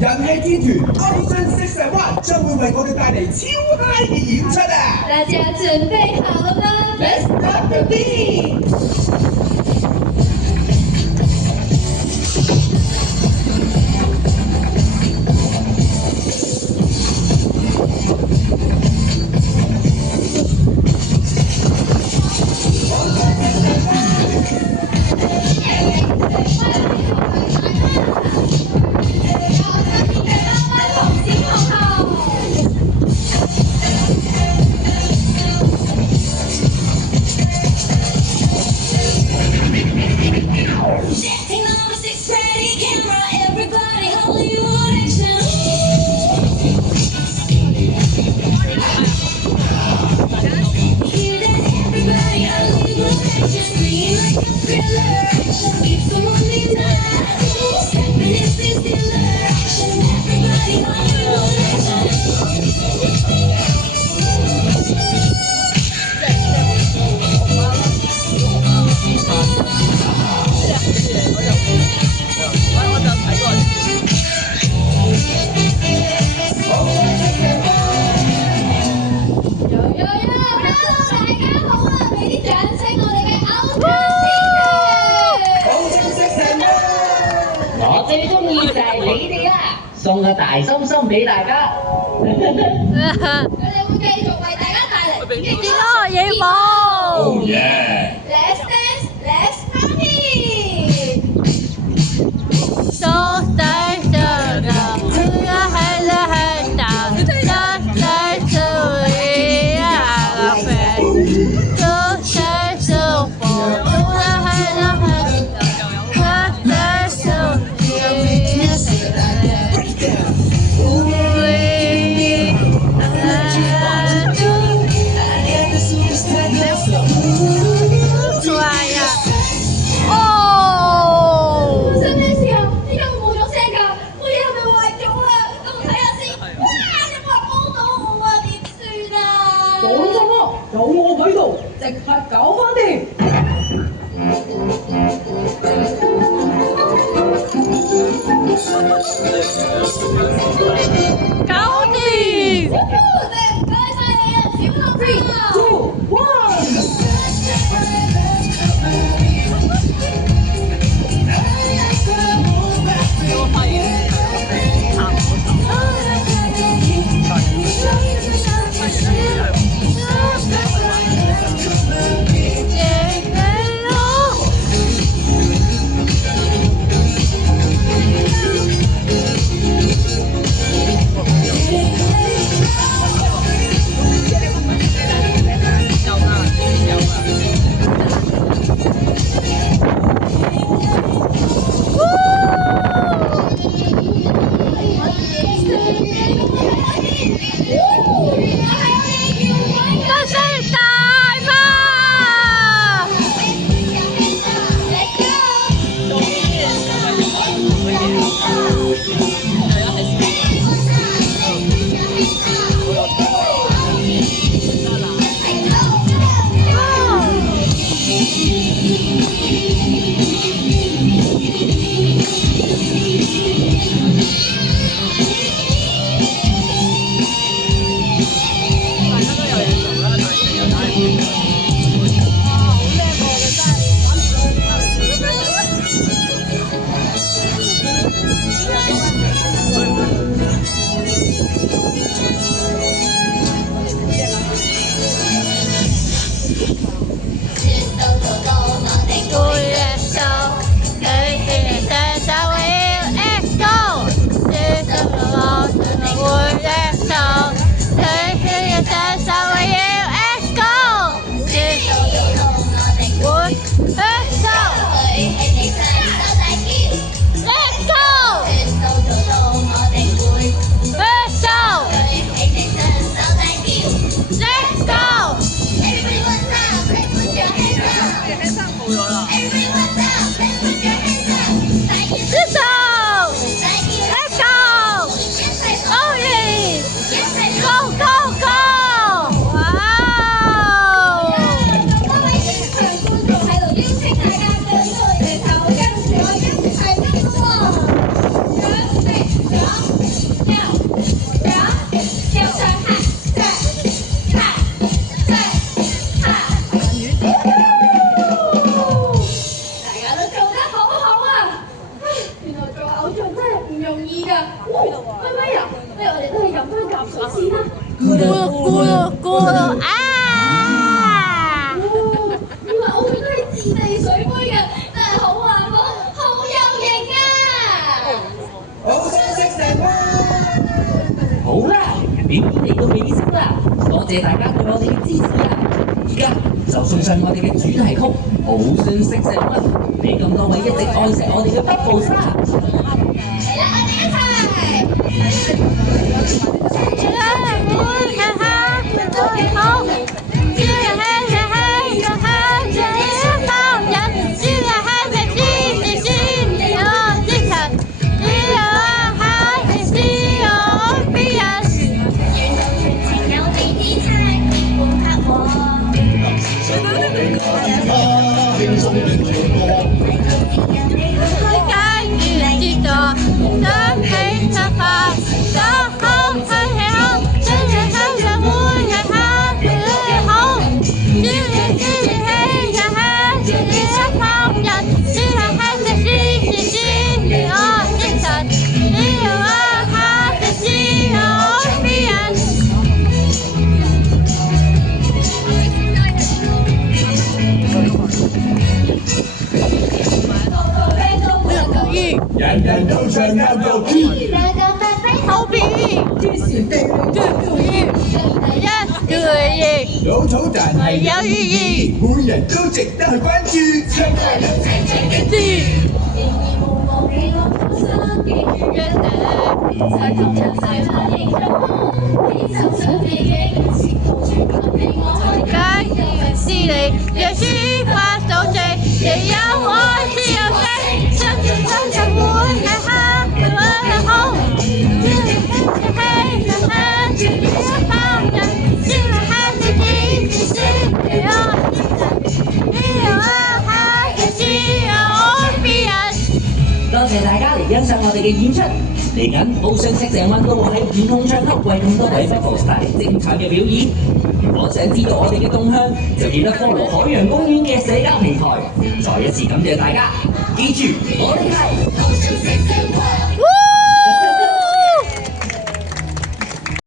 人氣天團 Ocean 601將會為我哋帶嚟超嗨嘅演出啊！大家準備好了嗎 Let's start the beat！送個大心心俾大家。佢哋會繼續為大家帶嚟勁多嘢舞。Oh yeah！ Let's dance, let's party！手帶着的，不要害了很大，手帶手一樣的飛，手帶手風，不要害了很大，手帶手一樣的飛。有我喺度，即刻搞翻掂！搞掂！唔該晒你啊，小老師。Two, one。容易㗎。哇，威威啊，不如我哋都去飲翻啖水先啦。咕嚕啊！原來我哋都係自製水杯嘅，真係好環保，好有型啊！好想食成班。好啦，表演嚟到尾聲啦，多謝大家對我哋嘅支持啊！而家就送上我哋嘅主題曲《好想食成班》，俾咁多位一直愛錫我哋嘅 Bubbles 啦！嚟啦，我哋一齊！人人都唱一個 key， 好表演，老土但係有意義，每人都值得去關注。唱快樂齊齊嘅知，解決是你，若抒發到最，亦有愛是有聲，相信真相會係黑會好，只係輕輕輕輕，一包人，只係輕輕輕輕，只有愛係只有愛別人。多謝大家嚟欣賞我哋嘅演出，嚟緊好想食成班都會喺唔同場合為咁多位 Bubbles 帶嚟精彩嘅表演。如果想知道我哋嘅動向，就記得 follow 海洋公園嘅社交平台。再一次感謝大家，記住我哋係。